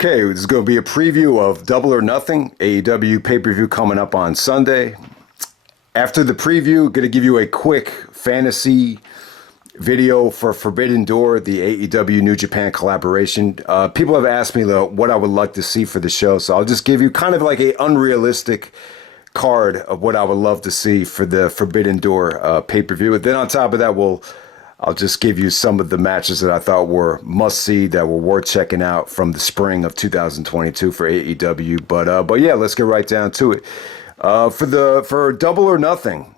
Okay, this is going to be a preview of Double or Nothing, AEW pay-per-view coming up on Sunday. After the preview, going to give you a quick fantasy video for Forbidden Door, the AEW New Japan collaboration. People have asked me what I would like to see for the show, so I'll just give you kind of like a unrealistic card of what I would love to see for the Forbidden Door pay-per-view. And then on top of that, I'll just give you some of the matches that I thought were must-see, that were worth checking out from the spring of 2022 for AEW. But yeah, let's get right down to it. For Double or Nothing,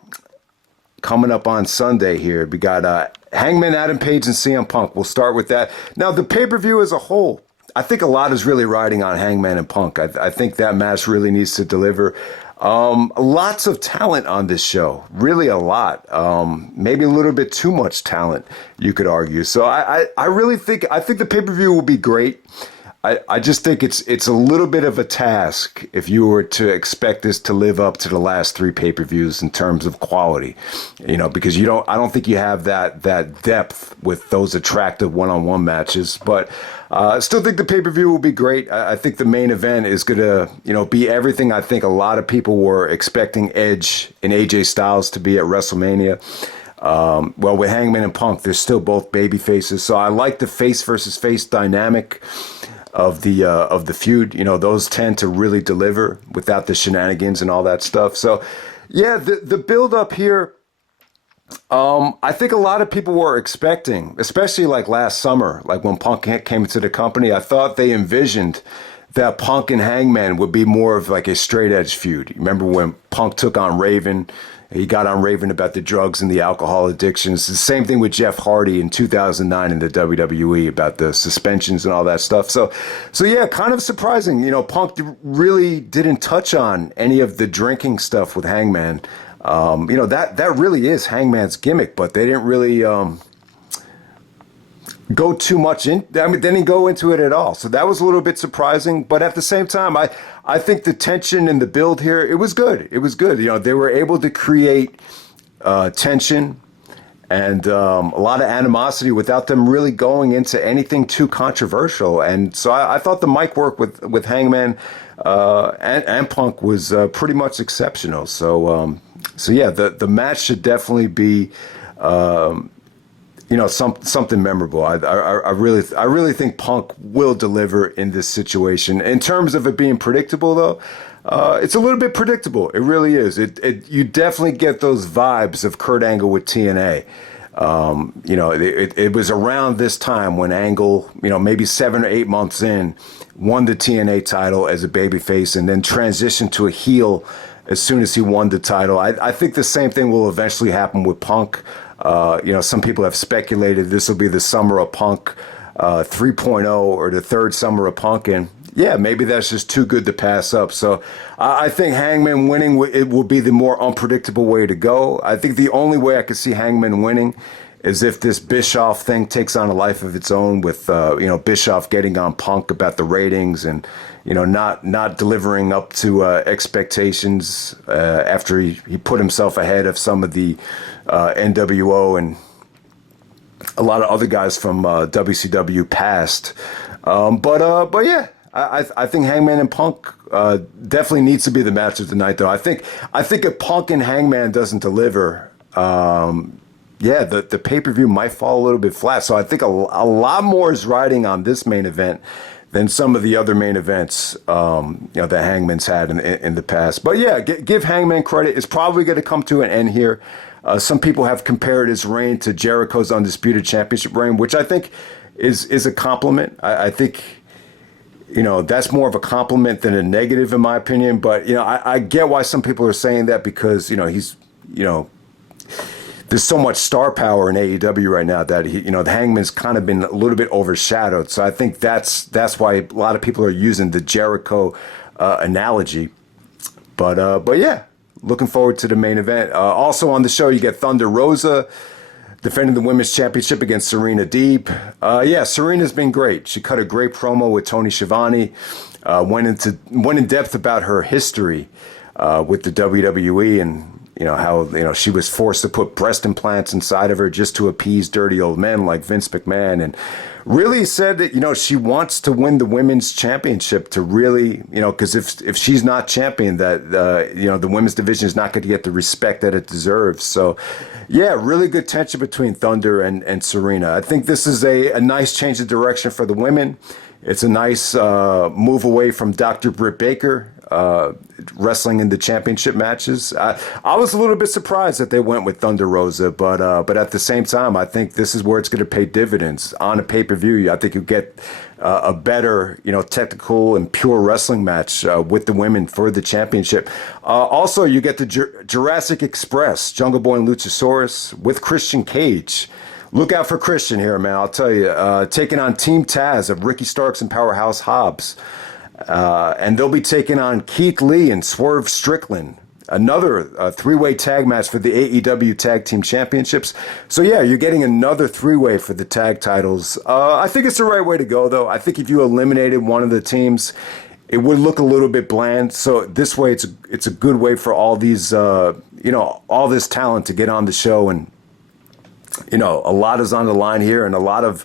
coming up on Sunday here, we got Hangman Adam Page and CM Punk. We'll start with that. Now, the pay-per-view as a whole, I think a lot is really riding on Hangman and Punk. I think that match really needs to deliver. Lots of talent on this show, really a lot. Maybe a little bit too much talent, you could argue. So I really think the pay-per-view will be great. I just think it's a little bit of a task if you were to expect this to live up to the last three pay-per-views in terms of quality, because I don't think you have that depth with those attractive one-on-one matches. But I still think the pay-per-view will be great. I think the main event is gonna, be everything I think a lot of people were expecting Edge and AJ Styles to be at WrestleMania. Well, with Hangman and Punk, they're still both baby faces, so I like the face versus face dynamic of the feud. Those tend to really deliver without the shenanigans and all that stuff. So yeah, the build up here, I think a lot of people were expecting, especially like last summer, like when Punk came into the company, I thought they envisioned that Punk and Hangman would be more of like a straight edge feud. You remember when Punk took on Raven? He got on Raven about the drugs and the alcohol addictions. The same thing with Jeff Hardy in 2009 in the WWE about the suspensions and all that stuff. So yeah, kind of surprising. Punk really didn't touch on any of the drinking stuff with Hangman. That really is Hangman's gimmick, but they didn't really go too much in. I mean, they didn't go into it at all. So that was a little bit surprising. But at the same time, I think the tension and the build here, it was good. It was good. They were able to create tension and a lot of animosity without them really going into anything too controversial. And so I thought the mic work with Hangman and Punk was pretty much exceptional. So yeah, the match should definitely be something memorable. I really think Punk will deliver in this situation. In terms of it being predictable, though, it's a little bit predictable. It really is. You definitely get those vibes of Kurt Angle with TNA. It was around this time when Angle, maybe 7 or 8 months in, won the TNA title as a babyface and then transitioned to a heel as soon as he won the title. I think the same thing will eventually happen with Punk. Some people have speculated this will be the summer of Punk 3.0 or the third summer of Punk. And yeah, maybe that's just too good to pass up. So I think Hangman winning, it will be the more unpredictable way to go. I think the only way I could see Hangman winning is if this Bischoff thing takes on a life of its own with, Bischoff getting on Punk about the ratings and, not delivering up to expectations after he put himself ahead of some of the NWO and a lot of other guys from WCW past. But yeah, I think Hangman and Punk definitely needs to be the match of the night, though. I think if Punk and Hangman doesn't deliver, the pay-per-view might fall a little bit flat. So I think a lot more is riding on this main event than some of the other main events, that Hangman's had in the past. But yeah, give Hangman credit. It's probably going to come to an end here. Some people have compared his reign to Jericho's Undisputed Championship reign, which I think is a compliment. I think, that's more of a compliment than a negative in my opinion. But, I get why some people are saying that because, he's, there's so much star power in AEW right now that the Hangman's kind of been a little bit overshadowed. So I think that's why a lot of people are using the Jericho analogy. But yeah, looking forward to the main event. Also on the show, you get Thunder Rosa defending the women's championship against Serena Deeb. Serena's been great. She cut a great promo with Tony Schiavone. Went in depth about her history with the WWE and how she was forced to put breast implants inside of her just to appease dirty old men like Vince McMahon, and really said that she wants to win the women's championship to really because if she's not champion, that the women's division is not going to get the respect that it deserves. So yeah, really good tension between Thunder and Serena. I think this is a nice change of direction for the women. It's a nice move away from Dr. Britt Baker wrestling in the championship matches. I was a little bit surprised that they went with Thunder Rosa, but at the same time, I think this is where it's going to pay dividends on a pay-per-view. I think you get a better, technical and pure wrestling match with the women for the championship. Also, you get the Jurassic Express, Jungle Boy and Luchasaurus with Christian Cage. Look out for Christian here, man. I'll tell you. Taking on Team Taz of Ricky Starks and Powerhouse Hobbs. And they'll be taking on Keith Lee and Swerve Strickland. Another three-way tag match for the AEW Tag Team Championships. So yeah, you're getting another three-way for the tag titles. I think it's the right way to go, though. I think if you eliminated one of the teams, it would look a little bit bland. So this way, it's a good way for all these, all this talent to get on the show, and a lot is on the line here, and a lot of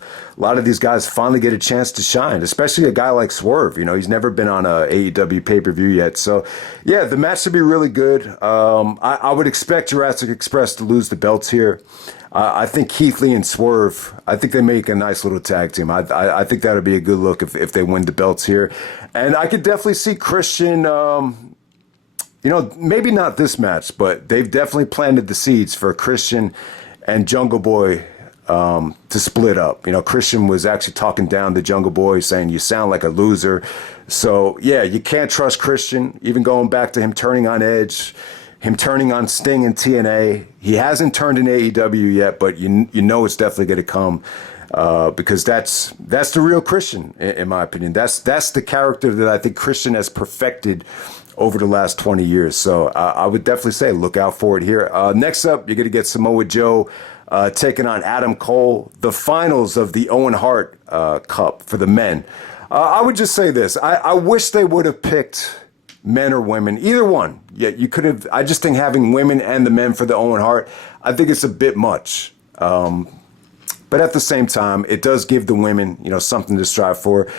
these guys finally get a chance to shine, especially a guy like Swerve. He's never been on a AEW pay-per-view yet. So, yeah, the match should be really good. I would expect Jurassic Express to lose the belts here. I think Keith Lee and Swerve, I think they make a nice little tag team. I think that would be a good look if they win the belts here. And I could definitely see Christian, maybe not this match, but they've definitely planted the seeds for Christian and Jungle Boy to split up. Christian was actually talking down to Jungle Boy, saying, "You sound like a loser." So, yeah, you can't trust Christian, even going back to him turning on Edge, him turning on Sting in TNA. He hasn't turned in AEW yet, but you know it's definitely going to come because that's the real Christian, in my opinion. That's the character that I think Christian has perfected over the last 20 years. So I would definitely say look out for it here. Next up, you're going to get Samoa Joe taking on Adam Cole, the finals of the Owen Hart Cup for the men. I would just say this. I wish they would have picked men or women, either one. Yeah, you could have. I just think having women and the men for the Owen Hart, I think it's a bit much. But at the same time, it does give the women, something to strive for.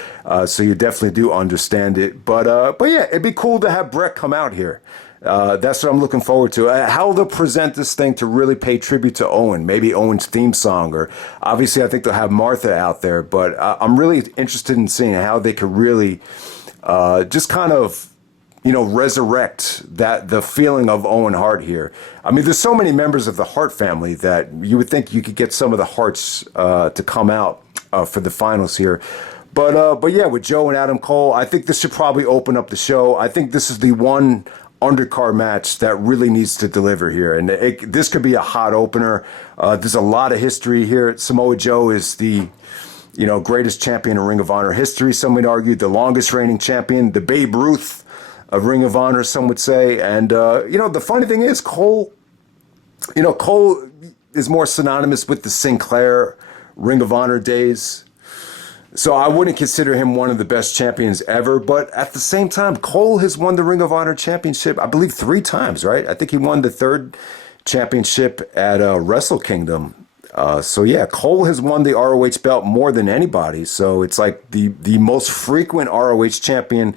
So you definitely do understand it. But yeah, it'd be cool to have Brett come out here. That's what I'm looking forward to. How they'll present this thing to really pay tribute to Owen. Maybe Owen's theme song, or obviously I think they'll have Martha out there. But I'm really interested in seeing how they could really just kind of resurrect the feeling of Owen Hart here. I mean, there's so many members of the Hart family that you would think you could get some of the Harts to come out for the finals here. But yeah, with Joe and Adam Cole, I think this should probably open up the show. I think this is the one undercard match that really needs to deliver here. And this could be a hot opener. There's a lot of history here. Samoa Joe is the greatest champion in Ring of Honor history. Some would argue the longest reigning champion, the Babe Ruth of Ring of Honor, some would say. And, the funny thing is Cole is more synonymous with the Sinclair Ring of Honor days. So I wouldn't consider him one of the best champions ever. But at the same time, Cole has won the Ring of Honor championship, I believe, 3 times, right? I think he won the 3rd championship at Wrestle Kingdom. So yeah, Cole has won the ROH belt more than anybody. So it's like the most frequent ROH champion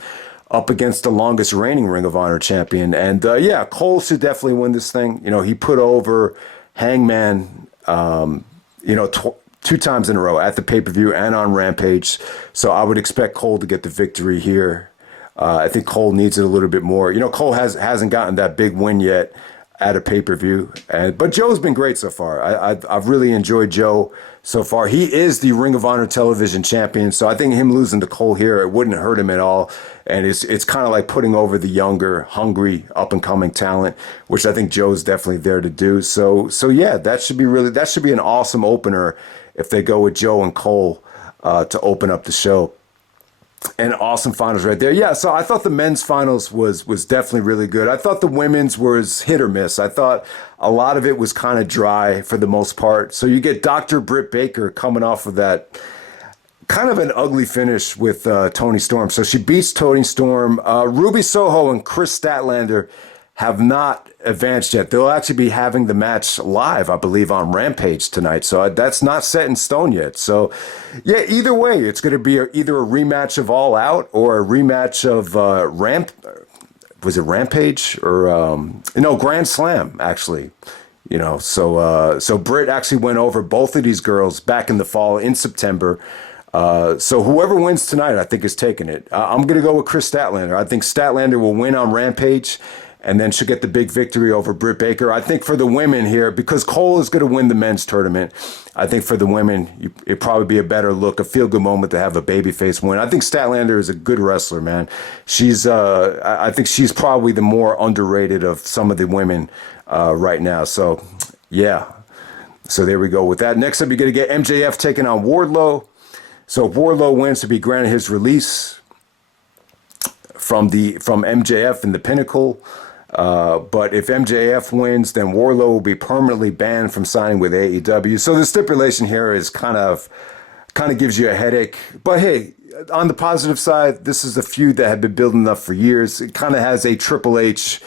up against the longest reigning Ring of Honor champion. And yeah, Cole should definitely win this thing. He put over Hangman, 2 times in a row at the pay-per-view and on Rampage. So I would expect Cole to get the victory here. I think Cole needs it a little bit more. Cole hasn't gotten that big win yet at a pay-per-view. But Joe's been great so far. I've really enjoyed Joe so far. He is the Ring of Honor television champion, so I think him losing to Cole here, it wouldn't hurt him at all. And it's kind of like putting over the younger, hungry, up-and-coming talent, which I think Joe's definitely there to do. So yeah, that should be an awesome opener if they go with Joe and Cole to open up the show. And awesome finals right there. Yeah, so I thought the men's finals was definitely really good. I thought the women's was hit or miss. I thought a lot of it was kind of dry for the most part. So you get Dr. Britt Baker coming off of that kind of an ugly finish with Toni Storm. So she beats Toni Storm. Ruby Soho and Chris Statlander have not advanced yet. They'll actually be having the match live, I believe, on Rampage tonight. So that's not set in stone yet. So, yeah, either way, it's going to be either a rematch of All Out or a rematch of Was it Rampage or no, Grand Slam actually. So Britt actually went over both of these girls back in the fall in September. So whoever wins tonight, I think, is taking it. I'm going to go with Chris Statlander. I think Statlander will win on Rampage, and then she'll get the big victory over Britt Baker. I think for the women here, because Cole is going to win the men's tournament, I think for the women, it'd probably be a better look, a feel-good moment to have a babyface win. I think Statlander is a good wrestler, man. I think she's probably the more underrated of some of the women right now. So, yeah. So there we go with that. Next up, you're going to get MJF taking on Wardlow. So if Wardlow wins to be granted his release from MJF in the Pinnacle. But if MJF wins, then Wardlow will be permanently banned from signing with AEW. So the stipulation here is kind of gives you a headache. But hey, on the positive side, this is a feud that had been building up for years. It kind of has a Triple H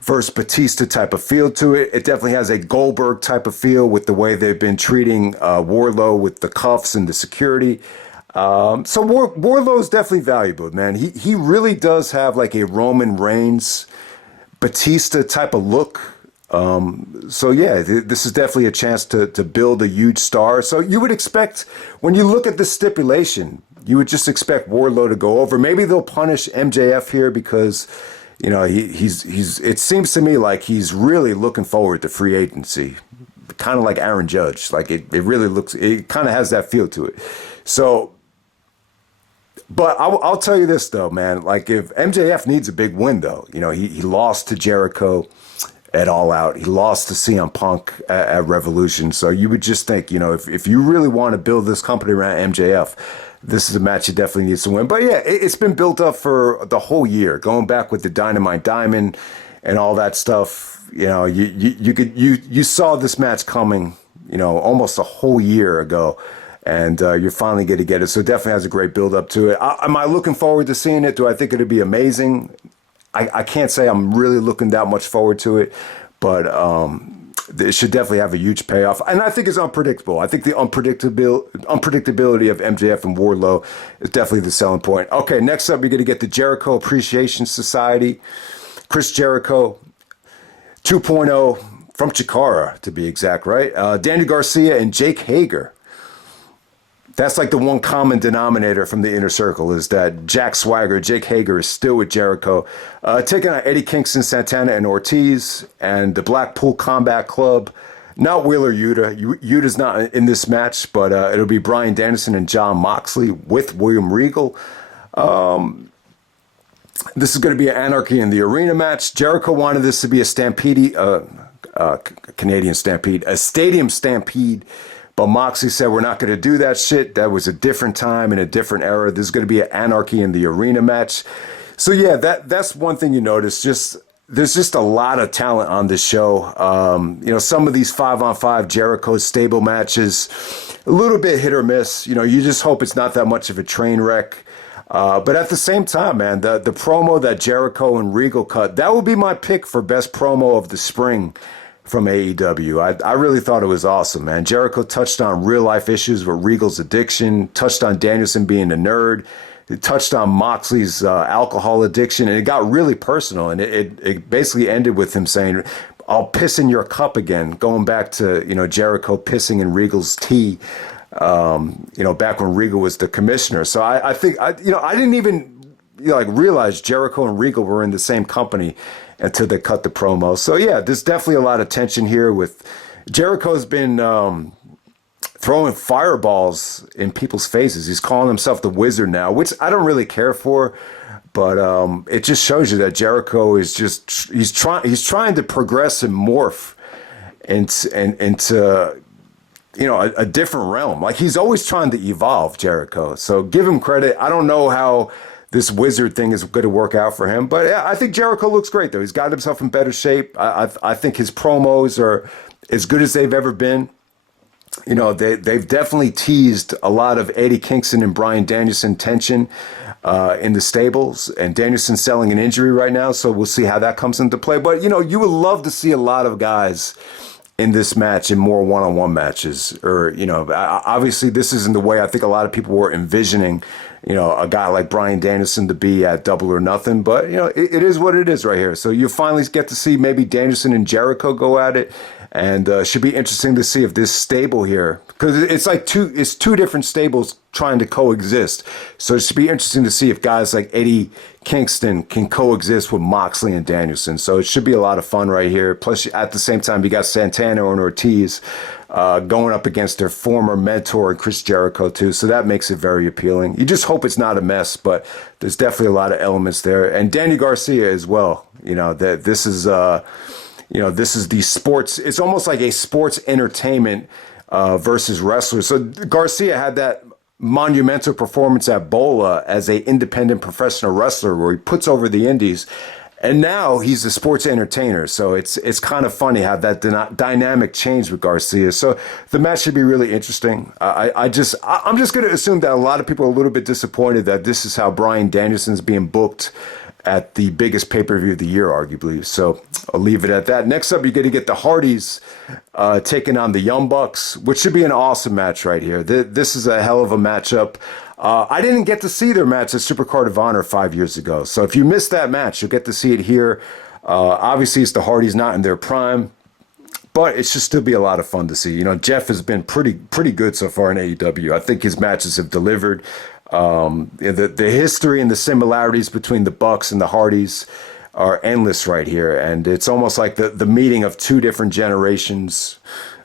versus Batista type of feel to it. It definitely has a Goldberg type of feel with the way they've been treating Wardlow with the cuffs and the security. So Wardlow is definitely valuable, man. He really does have like a Roman Reigns, Batista type of look. So yeah, this is definitely a chance to build a huge star. So you would expect, when you look at the stipulation, you would just expect Wardlow to go over. Maybe they'll punish MJF here because, it seems to me like he's really looking forward to free agency, kind of like Aaron Judge. Like it really looks, it kind of has that feel to it. So, but I'll tell you this though, man. Like if MJF needs a big win though, he lost to Jericho at All Out. He lost to CM Punk at Revolution. So you would just think, if you really want to build this company around MJF, this is a match he definitely needs to win. But yeah, it's been built up for the whole year, going back with the Dynamite Diamond and all that stuff. You saw this match coming, almost a whole year ago. And you're finally going to get it. So it definitely has a great build up to it. Am I looking forward to seeing it? Do I think it'll be amazing? I can't say I'm really looking that much forward to it, but it should definitely have a huge payoff. And I think it's unpredictable. I think the unpredictability of MJF and Wardlow is definitely the selling point. Okay, next up, you're going to get the Jericho Appreciation Society. Chris Jericho 2.0 from Chikara, to be exact, right? Danny Garcia and Jake Hager. That's like the one common denominator from the inner circle is that Jack Swagger, Jake Hager, is still with Jericho, taking on Eddie Kingston, Santana, and Ortiz, and the Blackpool Combat Club. Not Wheeler Yuta. Yuta's not in this match, but it'll be Bryan Danielson and Jon Moxley with William Regal. This is going to be an Anarchy in the Arena match. Jericho wanted this to be a Stampede, Canadian Stampede, a Stadium Stampede. But Moxley said, we're not going to do that shit. That was a different time and a different era. This is going to be an Anarchy in the Arena match. So yeah, that's one thing you notice. There's just a lot of talent on this show. Some of these 5-on-5 Jericho stable matches, a little bit hit or miss. You just hope it's not that much of a train wreck. But at the same time, man, the promo that Jericho and Regal cut, that would be my pick for best promo of the spring from AEW. I really thought it was awesome, man. Jericho touched on real life issues with Regal's addiction, touched on Danielson being a nerd, it touched on Moxley's alcohol addiction, and it got really personal. And it basically ended with him saying, I'll piss in your cup again, going back to, Jericho pissing in Regal's tea, back when Regal was the commissioner. So I think, I didn't even realize Jericho and Regal were in the same company until they cut the promo. So yeah, there's definitely a lot of tension here with Jericho's been throwing fireballs in people's faces. He's calling himself the Wizard now, which I don't really care for, but it just shows you that Jericho is he's trying to progress and morph into a different realm. Like he's always trying to evolve, Jericho. So give him credit. I don't know how this Wizard thing is going to work out for him. But yeah, I think Jericho looks great, though. He's got himself in better shape. I think his promos are as good as they've ever been. they've definitely teased a lot of Eddie Kingston and Bryan Danielson tension in the stables, and Danielson's selling an injury right now, so we'll see how that comes into play. But you would love to see a lot of guys in this match in more one-on-one matches, or obviously this isn't the way I think a lot of people were envisioning a guy like Bryan Danielson to be at Double or Nothing, but it is what it is right here. So you finally get to see maybe Danielson and Jericho go at it, and should be interesting to see if this stable here, because it's two different stables trying to coexist. So it should be interesting to see if guys like Eddie Kingston can coexist with Moxley and Danielson. So it should be a lot of fun right here. Plus, at the same time, you got Santana and Ortiz going up against their former mentor, Chris Jericho, too. So that makes it very appealing. You just hope it's not a mess, but there's definitely a lot of elements there. And Danny Garcia as well. That this is the sports. It's almost like a sports entertainment versus wrestlers. So Garcia had that monumental performance at Bola as a independent professional wrestler where he puts over the indies, and now he's a sports entertainer. So it's kind of funny how that dynamic changed with Garcia. So the match should be really interesting. I'm just going to assume that a lot of people are a little bit disappointed that this is how Bryan Danielson's being booked at the biggest pay-per-view of the year, arguably. So I'll leave it at that. Next up, you're going to get the Hardys taking on the Young Bucks, which should be an awesome match right here. This is a hell of a matchup. I didn't get to see their match at Supercard of Honor 5 years ago. So if you missed that match, you'll get to see it here. Obviously, it's the Hardys not in their prime, but it should still be a lot of fun to see. Jeff has been pretty good so far in AEW. I think his matches have delivered. The history and the similarities between the Bucks and the Hardys are endless right here, and it's almost like the meeting of two different generations.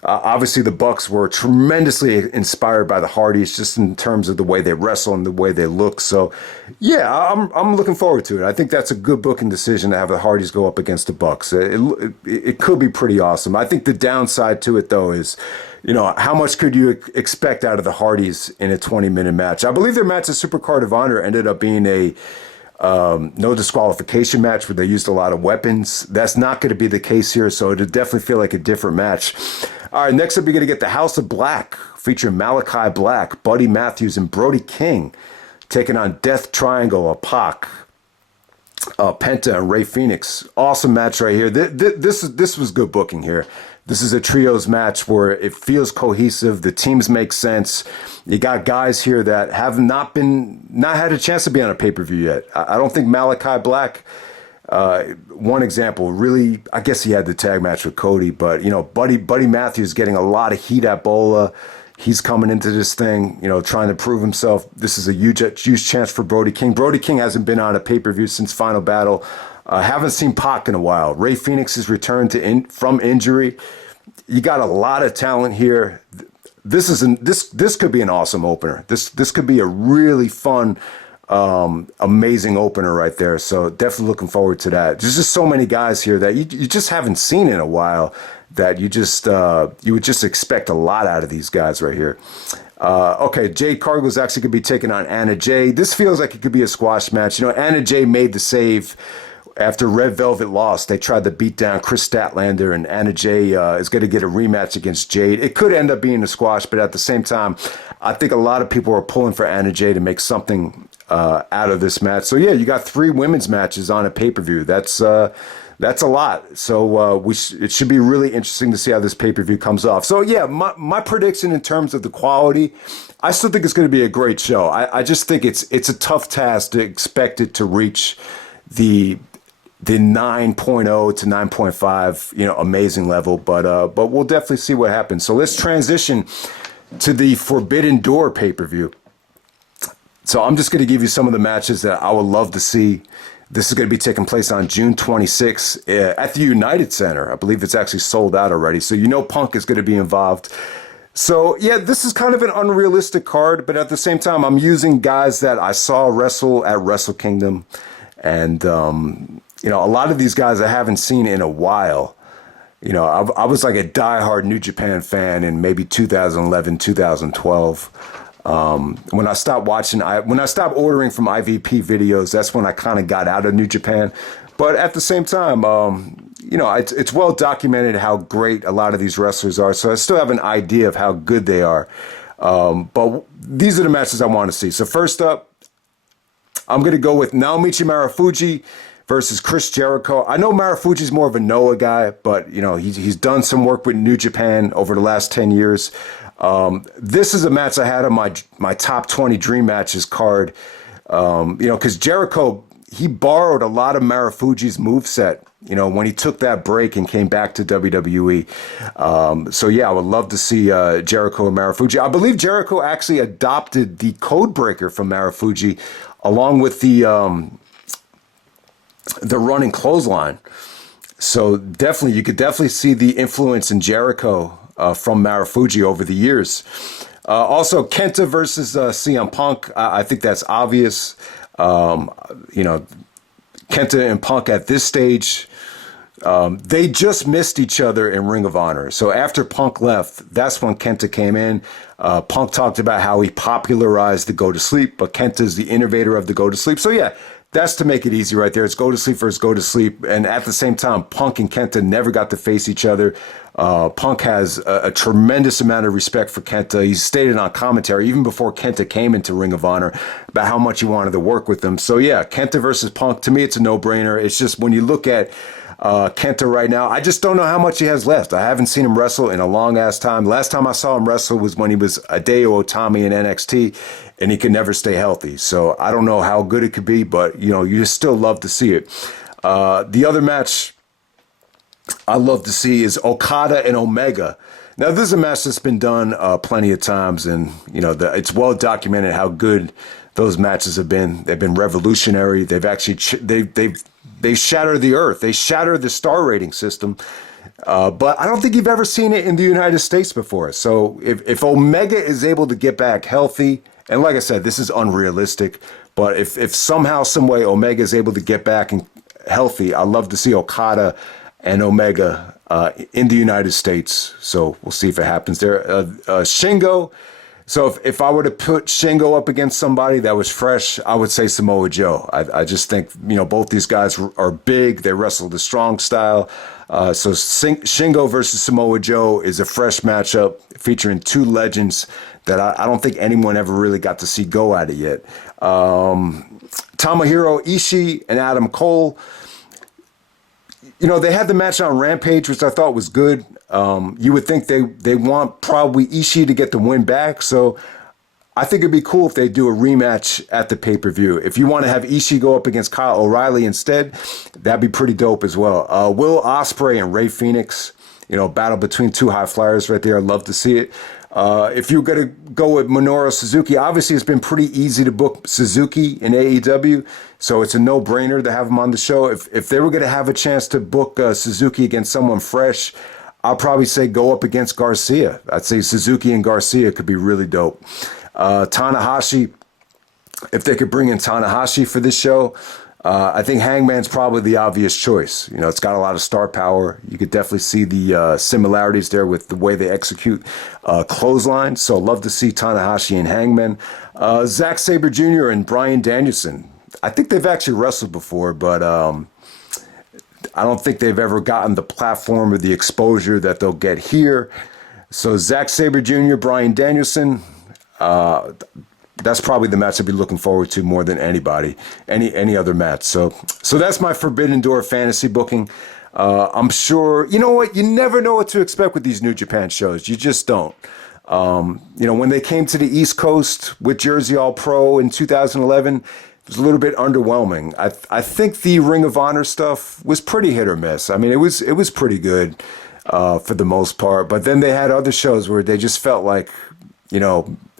Obviously, the Bucks were tremendously inspired by the Hardys, just in terms of the way they wrestle and the way they look. So, yeah, I'm looking forward to it. I think that's a good booking decision to have the Hardys go up against the Bucks. It could be pretty awesome. I think the downside to it, though, is how much could you expect out of the Hardys in a 20-minute match? I believe their match at Supercard of Honor ended up being a no disqualification match where they used a lot of weapons. That's not going to be the case here, so it'll definitely feel like a different match. All right, next up, you're going to get the House of Black, featuring Malachi Black, Buddy Matthews, and Brody King, taking on Death Triangle, Pac, Penta, and Ray Phoenix. Awesome match right here. This was good booking here. This is a trios match where it feels cohesive. The teams make sense. You got guys here that have not had a chance to be on a pay-per-view yet. I don't think Malachi Black, one example, really, I guess he had the tag match with Cody, but Buddy Matthews getting a lot of heat at Bola. He's coming into this thing, trying to prove himself. This is a huge chance for Brody King. Brody King hasn't been on a pay-per-view since Final Battle. Haven't seen Pac in a while. Ray Phoenix's return from injury. You got a lot of talent here. This could be an awesome opener. This could be a really fun, amazing opener right there. So definitely looking forward to that. There's just so many guys here that you just haven't seen in a while that you would just expect a lot out of these guys right here. Okay, Jade Cargill's actually going to be taking on Anna Jay. This feels like it could be a squash match. Anna Jay made the save after Red Velvet lost. They tried to beat down Chris Statlander, and Anna Jay is going to get a rematch against Jade. It could end up being a squash, but at the same time, I think a lot of people are pulling for Anna Jay to make something out of this match. So yeah, you got 3 women's matches on a pay-per-view. That's a lot. So it should be really interesting to see how this pay-per-view comes off. So yeah, my prediction in terms of the quality, I still think it's going to be a great show. I just think it's a tough task to expect it to reach the 9.0 to 9.5, amazing level, but we'll definitely see what happens. So let's transition to the Forbidden Door pay-per-view. So I'm just going to give you some of the matches that I would love to see. This is going to be taking place on June 26th at the United Center. I believe it's actually sold out already. So Punk is going to be involved. So yeah, this is kind of an unrealistic card, but at the same time, I'm using guys that I saw wrestle at Wrestle Kingdom. And, a lot of these guys I haven't seen in a while. I was like a diehard New Japan fan in maybe 2011, 2012. When I stopped ordering from IVP videos, that's when I kind of got out of New Japan. But at the same time, it's well documented how great a lot of these wrestlers are. So I still have an idea of how good they are. But these are the matches I want to see. So first up, I'm going to go with Naomichi Marufuji versus Chris Jericho. I know Marufuji's more of a Noah guy, but he's done some work with New Japan over the last 10 years. This is a match I had on my top 20 dream matches card. Because Jericho, he borrowed a lot of Marufuji's moveset, when he took that break and came back to WWE. I would love to see Jericho and Marufuji. I believe Jericho actually adopted the code breaker from Marufuji along with the running clothesline. So you could definitely see the influence in Jericho from Marufuji over the years. Also, Kenta versus CM Punk. I think that's obvious. Kenta and Punk at this stage, they just missed each other in Ring of Honor. So after Punk left, that's when Kenta came in. Punk talked about how he popularized the go to sleep, but Kenta's the innovator of the go to sleep. So yeah, that's to make it easy right there. It's go to sleep versus go to sleep. And at the same time, Punk and Kenta never got to face each other. Punk has a tremendous amount of respect for Kenta. He's stated on commentary, even before Kenta came into Ring of Honor, about how much he wanted to work with him. So yeah, Kenta versus Punk, to me, it's a no-brainer. It's just when you look at Kenta right now, I just don't know how much he has left. I haven't seen him wrestle in a long-ass time. Last time I saw him wrestle was when he was Hideo Itami in NXT, and he could never stay healthy. So I don't know how good it could be, but, you just still love to see it. The other match I love to see is Okada and Omega. Now, this is a match that's been done plenty of times, and it's well documented how good those matches have been. They've been revolutionary. They've actually they shattered the earth. They shattered the star rating system. But I don't think you've ever seen it in the United States before. So if Omega is able to get back healthy, and like I said, this is unrealistic, but if somehow, some way Omega is able to get back and healthy, I'd love to see Okada and Omega in the United States. So we'll see if it happens there. Shingo. So if I were to put Shingo up against somebody that was fresh, I would say Samoa Joe. I just think, both these guys are big. They wrestle the strong style. So Shingo versus Samoa Joe is a fresh matchup featuring two legends that I don't think anyone ever really got to see go at it yet. Tomohiro Ishii and Adam Cole. They had the match on Rampage, which I thought was good. You would think they want probably Ishii to get the win back. So I think it'd be cool if they do a rematch at the pay-per-view. If you want to have Ishii go up against Kyle O'Reilly instead, that'd be pretty dope as well. Will Ospreay and Rey Fenix, battle between two high flyers right there. I'd love to see it. If you're going to go with Minoru Suzuki, obviously it's been pretty easy to book Suzuki in AEW, so it's a no-brainer to have him on the show. If they were going to have a chance to book Suzuki against someone fresh, I'll probably say go up against Garcia. I'd say Suzuki and Garcia could be really dope. Tanahashi, if they could bring in Tanahashi for this show, I think Hangman's probably the obvious choice. It's got a lot of star power. You could definitely see the similarities there with the way they execute clothesline. So I'd love to see Tanahashi and Hangman. Zack Sabre Jr. and Bryan Danielson. I think they've actually wrestled before, but I don't think they've ever gotten the platform or the exposure that they'll get here. So Zack Sabre Jr., Bryan Danielson, that's probably the match I'd be looking forward to more than anybody, any other match. So that's my Forbidden Door fantasy booking. I'm sure, you know what? You never know what to expect with these New Japan shows. You just don't. When they came to the East Coast with Jersey All Pro in 2011, it was a little bit underwhelming. I think the Ring of Honor stuff was pretty hit or miss. I mean, it was pretty good for the most part. But then they had other shows where they just felt like,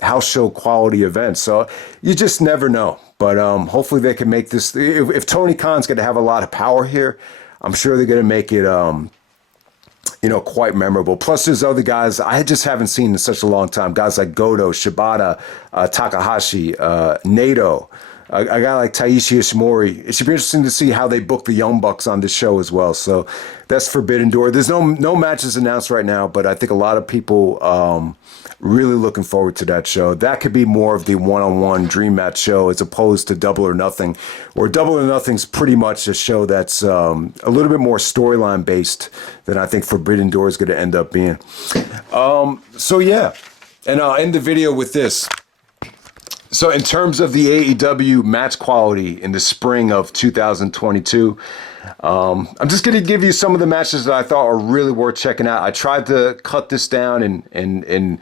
house show quality events. So you just never know. But hopefully they can make this. If Tony Khan's going to have a lot of power here, I'm sure they're going to make it, quite memorable. Plus, there's other guys I just haven't seen in such a long time. Guys like Goto, Shibata, Takahashi, Nato. a guy like Taiji Ishimori. It should be interesting to see how they book the Young Bucks on this show as well. So that's Forbidden Door. There's no matches announced right now, but I think a lot of people really looking forward to that show. That could be more of the one-on-one dream match show as opposed to Double or Nothing, where Double or Nothing's pretty much a show that's a little bit more storyline based than I think Forbidden Door is going to end up being. So yeah, and I'll end the video with this. So in terms of the AEW match quality in the spring of 2022, I'm just going to give you some of the matches that I thought are really worth checking out. I tried to cut this down and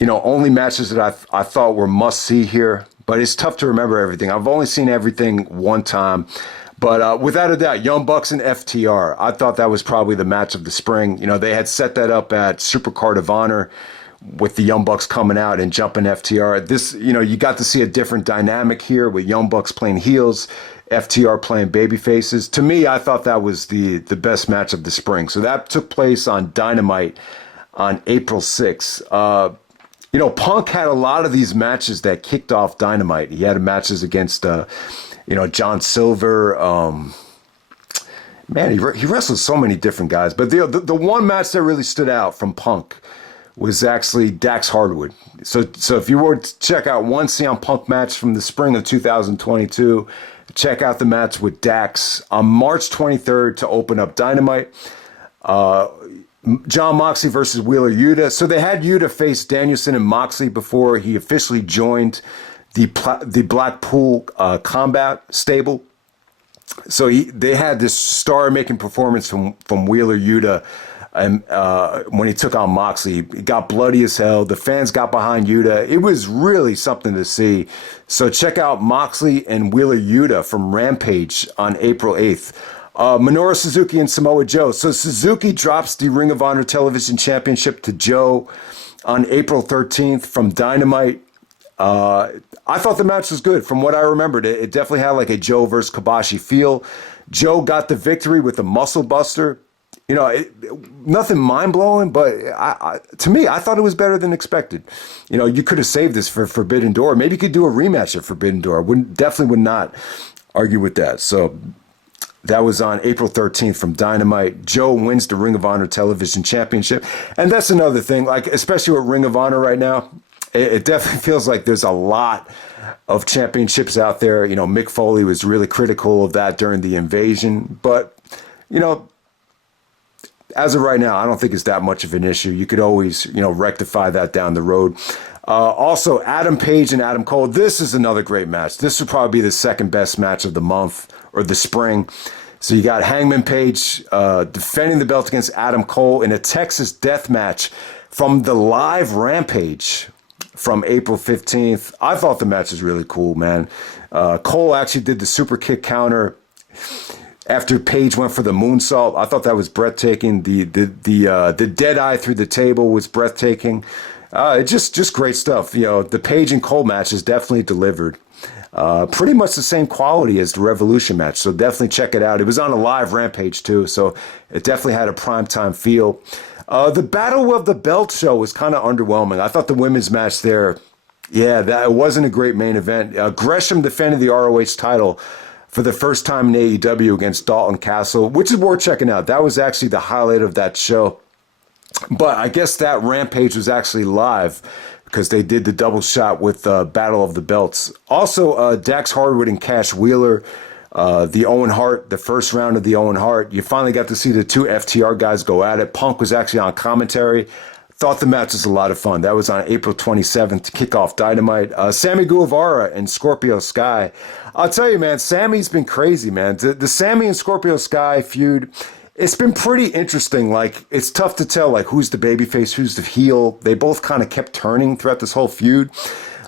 only matches that I thought were must see here, but it's tough to remember everything. I've only seen everything one time. But without a doubt, Young Bucks and FTR, I thought that was probably the match of the spring. They had set that up at Supercard of Honor with the Young Bucks coming out and jumping FTR. This, you got to see a different dynamic here with Young Bucks playing heels, FTR playing baby faces. To me, I thought that was the best match of the spring. So that took place on Dynamite on April 6th. Punk had a lot of these matches that kicked off Dynamite. He had matches against, John Silver. Man, he wrestled so many different guys. But the one match that really stood out from Punk was actually Dax Hardwood. So if you were to check out one CM Punk match from the spring of 2022, check out the match with Dax on March 23rd to open up Dynamite. John Moxley versus Wheeler Yuta. So they had Yuta face Danielson and Moxley before he officially joined the Blackpool Combat stable. So they had this star-making performance from Wheeler Yuta. And when he took on Moxley, it got bloody as hell. The fans got behind Yuta. It was really something to see. So check out Moxley and Wheeler Yuta from Rampage on April 8th. Minoru Suzuki and Samoa Joe. So Suzuki drops the Ring of Honor Television Championship to Joe on April 13th from Dynamite. I thought the match was good. From what I remembered, it definitely had like a Joe versus Kobashi feel. Joe got the victory with a muscle buster. Nothing mind-blowing, but to me, I thought it was better than expected. You could have saved this for Forbidden Door. Maybe you could do a rematch of Forbidden Door. Definitely would not argue with that. So that was on April 13th from Dynamite. Joe wins the Ring of Honor Television Championship. And that's another thing, like especially with Ring of Honor right now, it definitely feels like there's a lot of championships out there. Mick Foley was really critical of that during the invasion. But, as of right now, I don't think it's that much of an issue. You could always, rectify that down the road. Also, Adam Page and Adam Cole. This is another great match. This would probably be the second best match of the month or the spring. So you got Hangman Page defending the belt against Adam Cole in a Texas death match from the live Rampage from April 15th. I thought the match was really cool, man. Cole actually did the super kick counter after Page went for the moonsault. I thought that was breathtaking. The dead eye through the table was breathtaking. It's just great stuff. The Page and Cole match is definitely delivered. Pretty much the same quality as the Revolution match. So definitely check it out. It was on a live Rampage too. So it definitely had a primetime feel. The Battle of the Belt show was kind of underwhelming. I thought the women's match there, that wasn't a great main event. Gresham defended the ROH title for the first time in AEW against Dalton Castle, which is worth checking out. That was actually the highlight of that show. But I guess that Rampage was actually live because they did the double shot with Battle of the Belts. Also, Dax Hardwood and Cash Wheeler, the Owen Hart, the first round of the Owen Hart. You finally got to see the two FTR guys go at it. Punk was actually on commentary. Thought the match was a lot of fun. That was on April 27th to kick off Dynamite. Sammy Guevara and Scorpio Sky. I'll tell you, man, Sammy's been crazy, man. The Sammy and Scorpio Sky feud, it's been pretty interesting. Like, it's tough to tell, like, who's the babyface, who's the heel. They both kind of kept turning throughout this whole feud.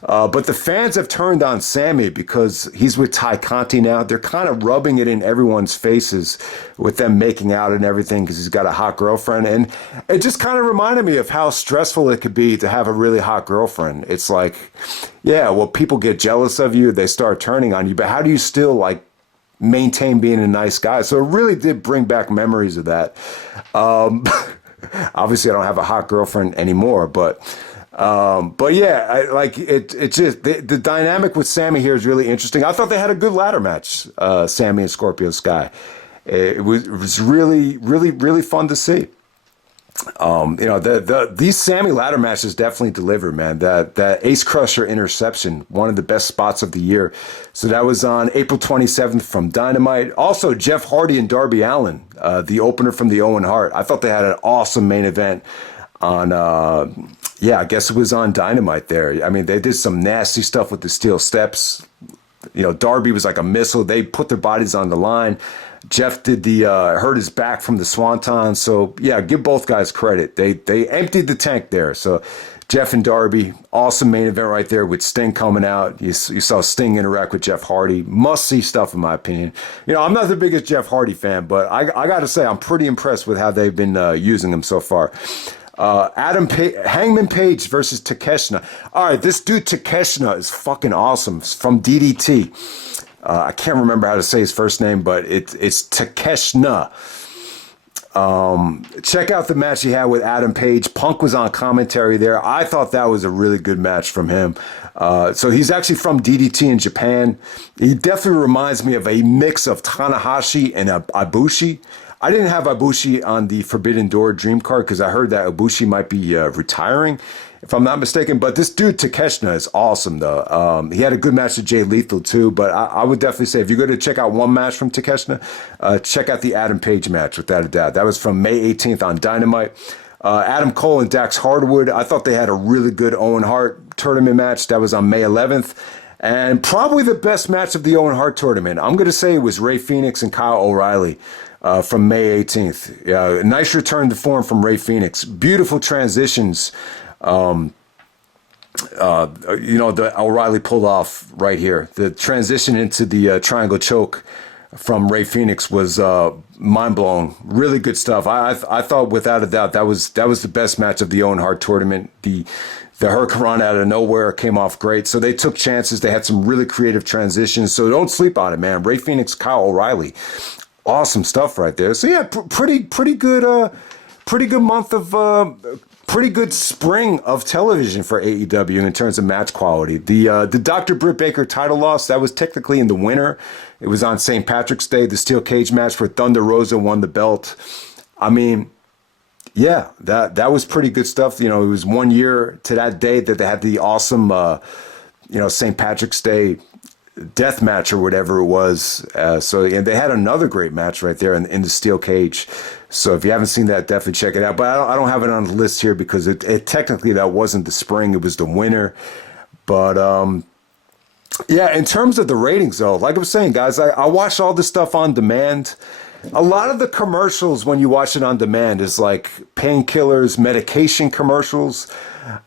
But the fans have turned on Sammy because he's with Ty Conti now. They're kind of rubbing it in everyone's faces with them making out and everything because he's got a hot girlfriend. And it just kind of reminded me of how stressful it could be to have a really hot girlfriend. It's like, people get jealous of you. They start turning on you. But how do you still, like, maintain being a nice guy? So it really did bring back memories of that. Obviously, I don't have a hot girlfriend anymore, but But yeah, like it just the dynamic with Sammy here is really interesting. I thought they had a good ladder match, Sammy and Scorpio Sky. It was really, really, really fun to see. These Sammy ladder matches definitely deliver, man. That Ace Crusher interception, one of the best spots of the year. So that was on April 27th from Dynamite. Also, Jeff Hardy and Darby Allin, the opener from the Owen Hart. I thought they had an awesome main event on. I guess it was on Dynamite there. I mean, they did some nasty stuff with the steel steps. Darby was like a missile. They put their bodies on the line. Jeff did the hurt his back from the swanton. So yeah, give both guys credit. They emptied the tank there. So Jeff and Darby, awesome main event right there with Sting coming out. You saw Sting interact with Jeff Hardy. Must see stuff in my opinion. I'm not the biggest Jeff Hardy fan, but I got to say I'm pretty impressed with how they've been using him so far. Hangman Page versus Takeshita. All right, this dude Takeshita is fucking awesome. It's from DDT. I can't remember how to say his first name, but it's Takeshita. Check out the match he had with Adam Page. Punk was on commentary there. I thought that was a really good match from him. So he's actually from DDT in Japan. He definitely reminds me of a mix of Tanahashi and Ibushi. I didn't have Ibushi on the Forbidden Door dream card because I heard that Ibushi might be retiring, if I'm not mistaken. But this dude Takeshita is awesome, though. He had a good match with Jay Lethal, too. But I would definitely say if you're going to check out one match from Takeshita, check out the Adam Page match, without a doubt. That was from May 18th on Dynamite. Adam Cole and Dax Hardwood, I thought they had a really good Owen Hart tournament match. That was on May 11th. And probably the best match of the Owen Hart tournament. I'm going to say it was Ray Phoenix and Kyle O'Reilly. From May 18th. Nice return to form from Ray Phoenix. Beautiful transitions. The O'Reilly pulled off right here. The transition into the triangle choke from Ray Phoenix was mind-blowing. Really good stuff. I thought without a doubt that was the best match of the Owen Hart tournament. The Hurricane out of nowhere came off great. So they took chances. They had some really creative transitions. So don't sleep on it, man. Ray Phoenix, Kyle O'Reilly. Awesome stuff right there. So yeah, pretty good month of pretty good spring of television for AEW in terms of match quality. The Dr. Britt Baker title loss, that was technically in the winter. It was on St. Patrick's Day, the steel cage match where Thunder Rosa won the belt. I mean, yeah, that was pretty good stuff. It was 1 year to that day that they had the awesome St. Patrick's Day death match or whatever it was. And they had another great match right there in the steel cage. So if you haven't seen that, definitely check it out. But I don't have it on the list here because it technically that wasn't the spring, it was the winter. But in terms of the ratings though, like I was saying, guys, I watched all this stuff on demand. A lot of the commercials when you watch it on demand is like painkillers, medication commercials.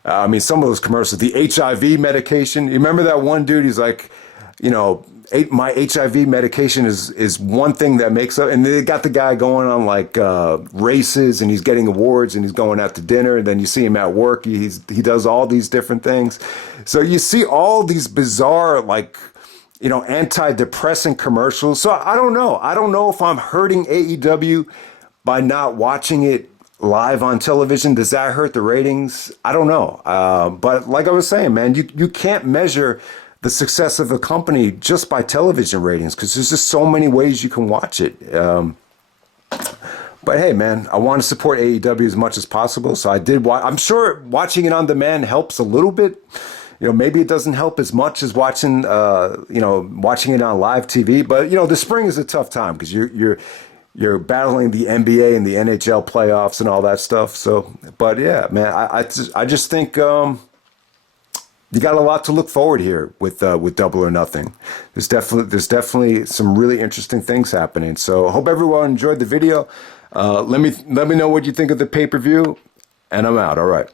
I mean, some of those commercials, the HIV medication. You remember that one dude? He's like, my HIV medication is one thing that makes up, and they got the guy going on like races, and he's getting awards, and he's going out to dinner, and then you see him at work. He does all these different things. So you see all these bizarre like antidepressant commercials. So I don't know. I don't know if I'm hurting AEW by not watching it live on television. Does that hurt the ratings? I don't know. But like I was saying, man, you can't measure the success of a company just by television ratings because there's just so many ways you can watch it. But hey, man, I want to support AEW as much as possible. So I did. I'm sure watching it on demand helps a little bit. Maybe it doesn't help as much as watching it on live TV. But the spring is a tough time because you're battling the NBA and the NHL playoffs and all that stuff. So, but yeah, man, I just think you got a lot to look forward here with Double or Nothing. There's definitely some really interesting things happening. So I hope everyone enjoyed the video. Let me know what you think of the pay-per-view, and I'm out. All right.